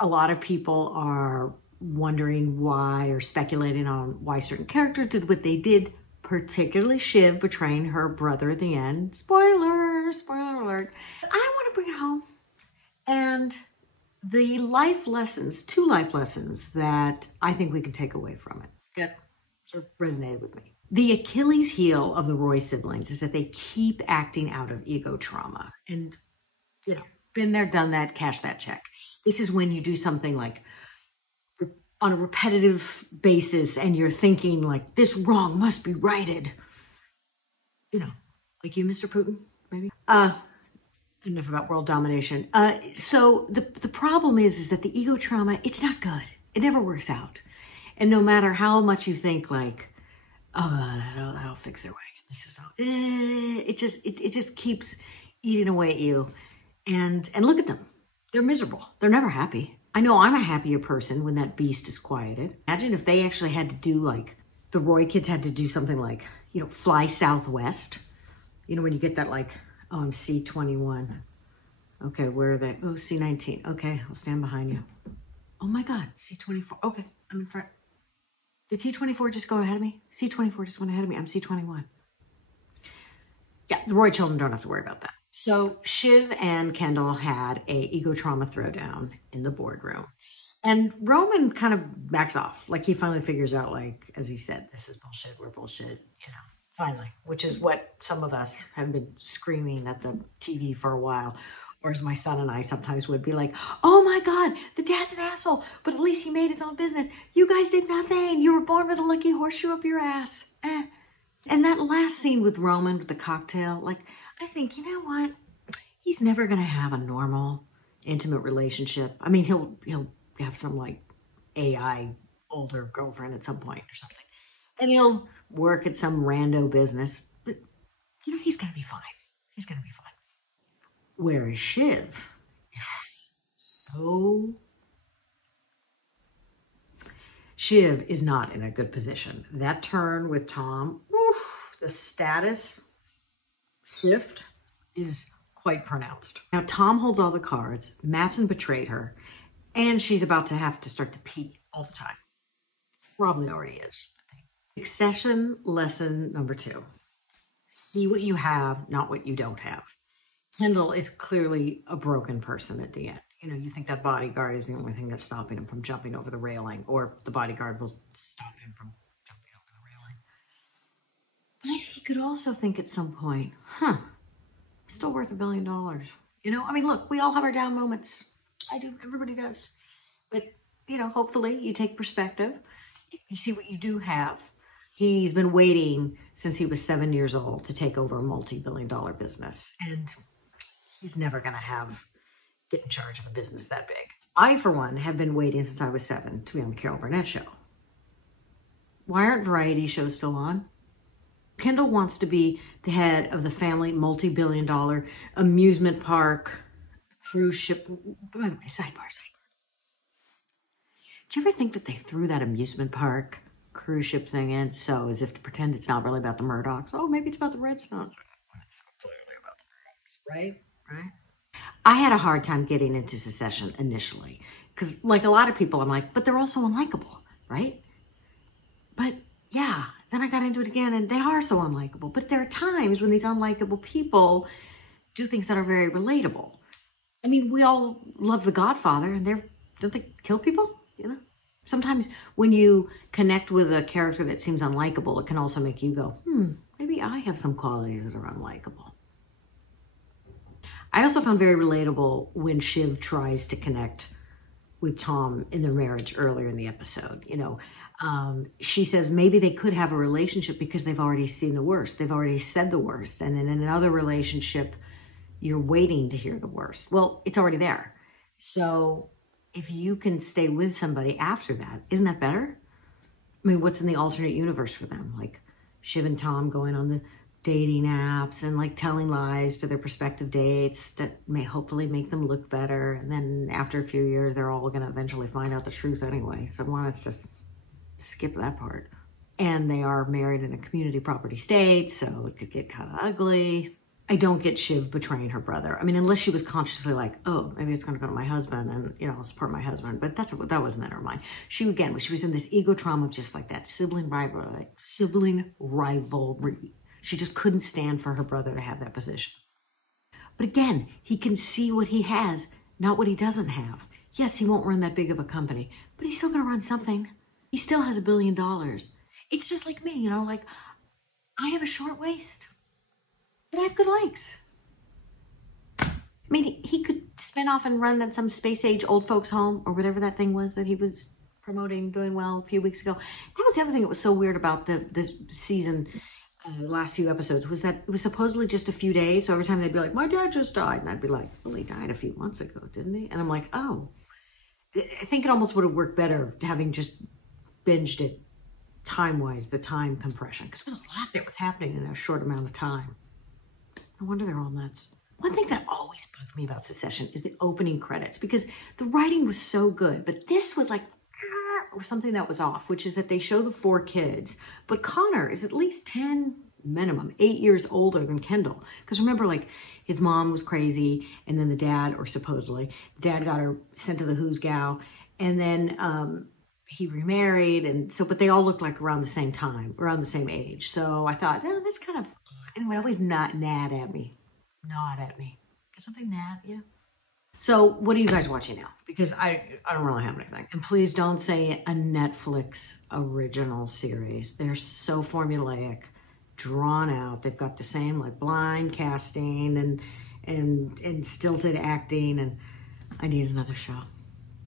A lot of people are wondering why or speculating on why certain characters did what they did, particularly Shiv betraying her brother at the end. Spoiler alert. I want to bring it home. And the life lessons, two life lessons that I think we can take away from it that sort of resonated with me. The Achilles heel of the Roy siblings is that they keep acting out of ego trauma. And, been there, done that, cash that check. This is when you do something like on a repetitive basis and you're thinking like, this wrong must be righted. Like you, Mr. Putin, maybe? Enough about world domination. So the problem is that the ego trauma, it's not good. It never works out. And no matter how much you think like, oh, that'll fix their wagon. This is it just keeps eating away at you. And look at them. They're miserable. They're never happy. I know I'm a happier person when that beast is quieted. Imagine if they actually had to do like, the Roy kids had to do something like, fly southwest. When you get that like, oh, I'm C21. Okay, where are they? Oh, C19. Okay, I'll stand behind you. Oh my God, C24. Okay, I'm in front. Did C24 just go ahead of me? C24 just went ahead of me. I'm C21. Yeah, the Roy children don't have to worry about that. So Shiv and Kendall had a ego trauma throwdown in the boardroom. And Roman kind of backs off. Like he finally figures out, like, as he said, this is bullshit, we're bullshit, finally, which is what some of us have been screaming at the TV for a while. Or as my son and I sometimes would be like, oh my God, the dad's an asshole, but at least he made his own business. You guys did nothing. You were born with a lucky horseshoe up your ass. And that last scene with Roman with the cocktail, like, I think, you know what? He's never going to have a normal, intimate relationship. I mean, he'll have some like AI older girlfriend at some point or something. And he'll work at some rando business. But, he's going to be fine. He's going to be fine. Whereas Shiv Shiv is not in a good position. That turn with Tom, the status shift is quite pronounced. Now, Tom holds all the cards. Matsson betrayed her. And she's about to have to start to pee all the time. Probably already is. Succession lesson number 2. See what you have, not what you don't have. Kendall is clearly a broken person at the end. You think that bodyguard is the only thing that's stopping him from jumping over the railing, or the bodyguard will stop him from jumping over the railing. But he could also think at some point, I'm still worth $1 billion. I mean, look, we all have our down moments. I do. Everybody does. But, hopefully you take perspective. You see what you do have. He's been waiting since he was 7 years old to take over a multi-billion-dollar business. And he's never going to get in charge of a business that big. I, for one, have been waiting since I was 7 to be on the Carol Burnett show. Why aren't variety shows still on? Kendall wants to be the head of the family multi-billion-dollar amusement park, cruise ship. By the way, sidebar. Did you ever think that they threw that amusement park cruise ship thing in so as if to pretend it's not really about the Murdochs? Oh, maybe it's about the Redstones. It's clearly about the Murdochs, right? I had a hard time getting into Succession initially because, like a lot of people, I'm like, but they're also unlikable, right? But yeah, then I got into it again and they are so unlikable. But there are times when these unlikable people do things that are very relatable. I mean, we all love The Godfather and don't they kill people? Sometimes when you connect with a character that seems unlikable, it can also make you go, maybe I have some qualities that are unlikable. I also found very relatable when Shiv tries to connect with Tom in their marriage earlier in the episode. She says maybe they could have a relationship because they've already seen the worst. They've already said the worst. And in another relationship, you're waiting to hear the worst. Well, it's already there. So if you can stay with somebody after that, isn't that better? I mean, what's in the alternate universe for them? Like Shiv and Tom going on the dating apps and like telling lies to their prospective dates that may hopefully make them look better. And then after a few years, they're all going to eventually find out the truth anyway. So why not just skip that part? And they are married in a community property state, so it could get kind of ugly. I don't get Shiv betraying her brother. I mean, unless she was consciously like, oh, maybe it's going to go to my husband and, you know, I'll support my husband. But that wasn't in her mind. She, again, she was in this ego trauma of just like that sibling rivalry. She just couldn't stand for her brother to have that position. But again, he can see what he has, not what he doesn't have. Yes, he won't run that big of a company, but he's still going to run something. He still has $1 billion. It's just like me, you know, like I have a short waist. But I have good legs. I mean, he could spin off and run at some space age old folks home or whatever that thing was that he was promoting, doing well a few weeks ago. That was the other thing that was so weird about the season, last few episodes, was that it was supposedly just a few days. So every time they'd be like, my dad just died. And I'd be like, well, he died a few months ago, didn't he? And I'm like, oh, I think it almost would have worked better having just binged it time-wise, the time compression. Because there was a lot that was happening in a short amount of time. No wonder they're all nuts. One thing that always bugged me about Succession is the opening credits, because the writing was so good, but this was like, or something that was off, which is that they show the 4 kids, but Connor is at least 10 minimum, 8 years older than Kendall. Because remember, like, his mom was crazy, and then the dad, or supposedly, the dad got her sent to the Who's Gal, and then he remarried, and so, but they all looked like around the same time, around the same age. So I thought, oh, that's kind of, anyway, always nod at me. Got something nod, yeah. So what are you guys watching now? Because I don't really have anything. And please don't say a Netflix original series. They're so formulaic, drawn out. They've got the same like blind casting and stilted acting, and I need another show.